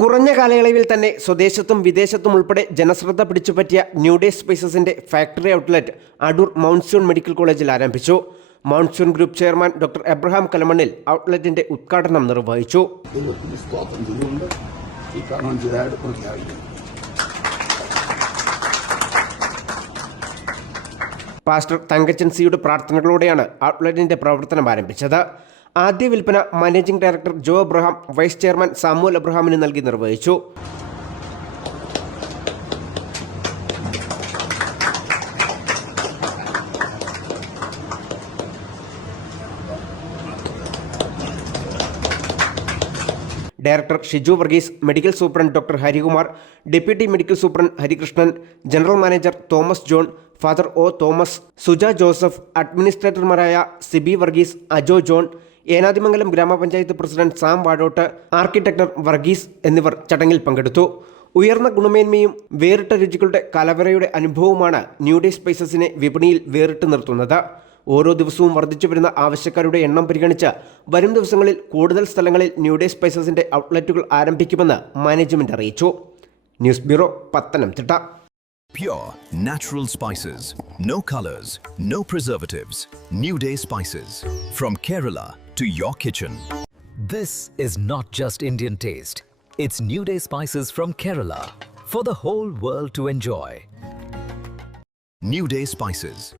കുറഞ്ഞ കാലയളവിൽ തന്നെ സ്വദേശത്തും വിദേശത്തും ഉൾപ്പെടെ ജനശ്രദ്ധ പിടിച്ചുപറ്റിയ new day സ്പൈസസിന്റെ factory outlet Adoor Mount Zion medical കോളേജിൽ ആരംഭിച്ചു. Mount Zion group chairman doctor Abraham Kalamannil ഔട്ട്ലെറ്റിന്റെ ഉദ്ഘാടനം നിർവഹിച്ചു. പാസ്റ്റർ തങ്കച്ചൻ സിയുടെ പ്രാർത്ഥനകളോടെയാണ് ഔട്ട്ലെറ്റിന്റെ പ്രവർത്തനം ആരംഭിച്ചത്. ആദ്യ വിൽപ്പന managing director Jo Abraham vice chairman Samuel അബ്രഹാമിന് നൽകി നിർവഹിച്ചു. Director Shiju Varghese medical superintendent doctor Harikumar deputy medical superintendent Harikrishnan general manager Thomas John father O Thomas Suja Joseph അഡ്മിനിസ്ട്രേറ്റർമാരായ Sibi Varghese Ajo John Enadimangalam ഗ്രാമപഞ്ചായത്ത് പ്രസിഡന്റ് സാം വാടോട്ട് ആർക്കിടെക്ടർ വർഗീസ് എന്നിവർ ചടങ്ങിൽ പങ്കെടുത്തു. ഉയർന്ന ഗുണമേന്മയും വേറിട്ട രുചികളുടെ കലവറയുടെ അനുഭവവുമാണ് ന്യൂഡേ സ്പൈസസിനെ വിപണിയിൽ വേറിട്ട് നിർത്തുന്നത്. ഓരോ ദിവസവും വർദ്ധിച്ചു വരുന്ന ആവശ്യക്കാരുടെ എണ്ണം പരിഗണിച്ച് വരും ദിവസങ്ങളിൽ കൂടുതൽ സ്ഥലങ്ങളിൽ ന്യൂഡേ സ്പൈസസിന്റെ ഔട്ട്ലെറ്റുകൾ ആരംഭിക്കുമെന്ന് മാനേജ്മെന്റ് അറിയിച്ചു news bureau Pathanamthitta Pure, natural spices. No colors, no preservatives. New Day spices. From Kerala to your kitchen. This is not just Indian taste. It's New Day spices from Kerala for the whole world to enjoy. New Day spices.